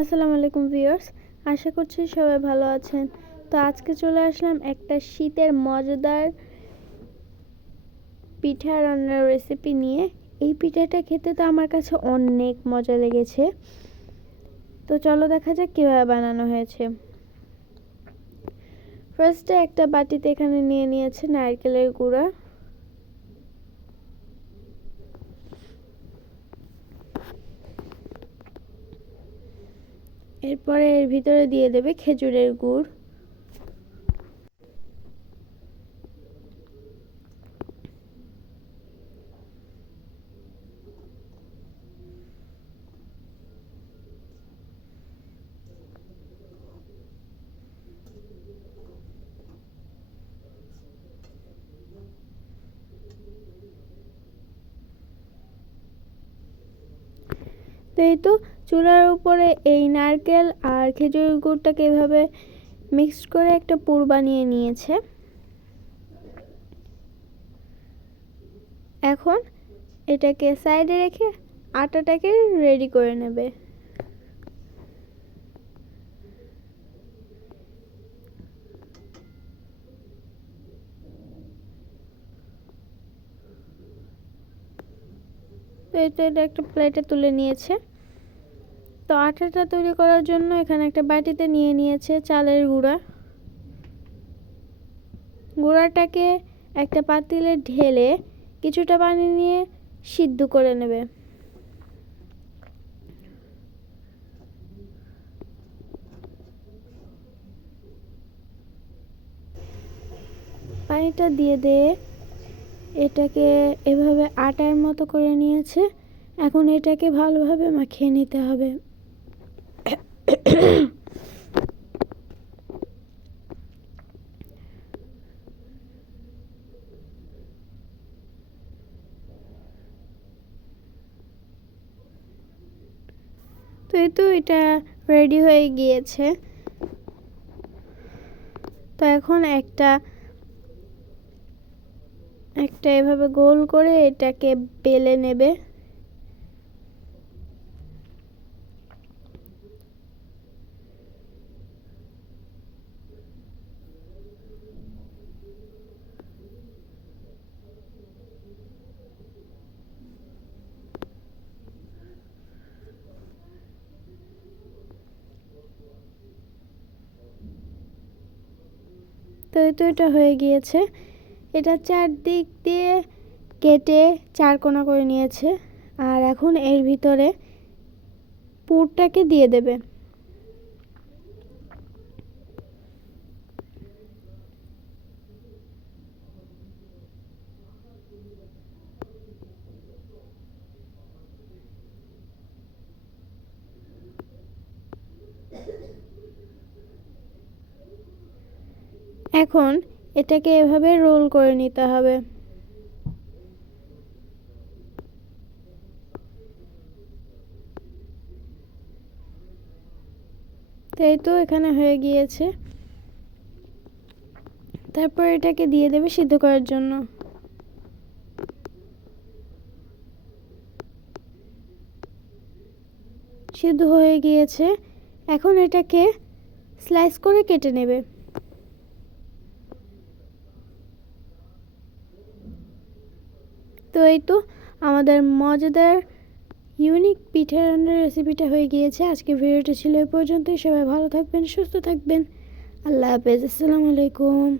আসসালামু আলাইকুম ভিউয়ার্স, আশা করছি সবাই ভালো আছেন। তো আজকে চলে আসলাম একটা শীতের মজাদার পিঠা রান্নার রেসিপি নিয়ে। এই পিঠাটা খেতে তো আমার কাছে অনেক মজা লেগেছে। তো চলো দেখা যাক কীভাবে বানানো হয়েছে। ফার্স্টে একটা বাটিতে এখানে নিয়ে নিয়েছে নারকেলের গুঁড়া। এরপরে এর ভিতরে দিয়ে দেবে খেজুরের গুড়। এই তো, চুলার উপরে এই নারকেল আর খেজুরের গুড়টাকে এভাবে মিক্সড করে একটা পুর বানিয়ে নিয়েছে। এখন এটাকে সাইডে রেখে আটাটাকে রেডি করে নেবে। তো এটা একটা প্লেটে তুলে নিয়েছে। তো আটাটা তৈরি করার জন্য এখানে একটা বাটিতে নিয়ে নিয়েছে চালের গুঁড়া। গুঁড়াটাকে একটা পাতিলে ঢেলে কিছুটা পানি নিয়ে সিদ্ধ করে নেবে। পানিটা দিয়ে দিয়ে এটাকে এভাবে আটার মতো করে নিয়েছে। এখন এটাকে ভালোভাবে মাখিয়ে নিতে হবে। তো এই তো এটা রেডি হয়ে গিয়েছে। তো এখন একটা একটা এভাবে গোল করে এটাকে বেলে নেবে। তো এটা হয়ে গিয়েছে। এটা চারদিক দিয়ে কেটে চার কোনা করে নিয়েছে। আর এখন এর ভিতরে পুরটাকে দিয়ে দেবে। এখন এটাকে এভাবে রোল করে নিতে হবে। তাই তো এখানে হয়ে গিয়েছে। তারপর এটাকে দিয়ে দেবে সিদ্ধ করার জন্য। সিদ্ধ হয়ে গিয়েছে। এখন এটাকে স্লাইস করে কেটে নেবে। তো এই তো আমাদের মজাদার ইউনিক পিঠে রান্নার রেসিপিটা হয়ে গিয়েছে। আজকে ভিডিওটা ছিল এ পর্যন্তই। সবাই ভালো থাকবেন, সুস্থ থাকবেন। আল্লাহ হাফেজ। আসসালামু আলাইকুম।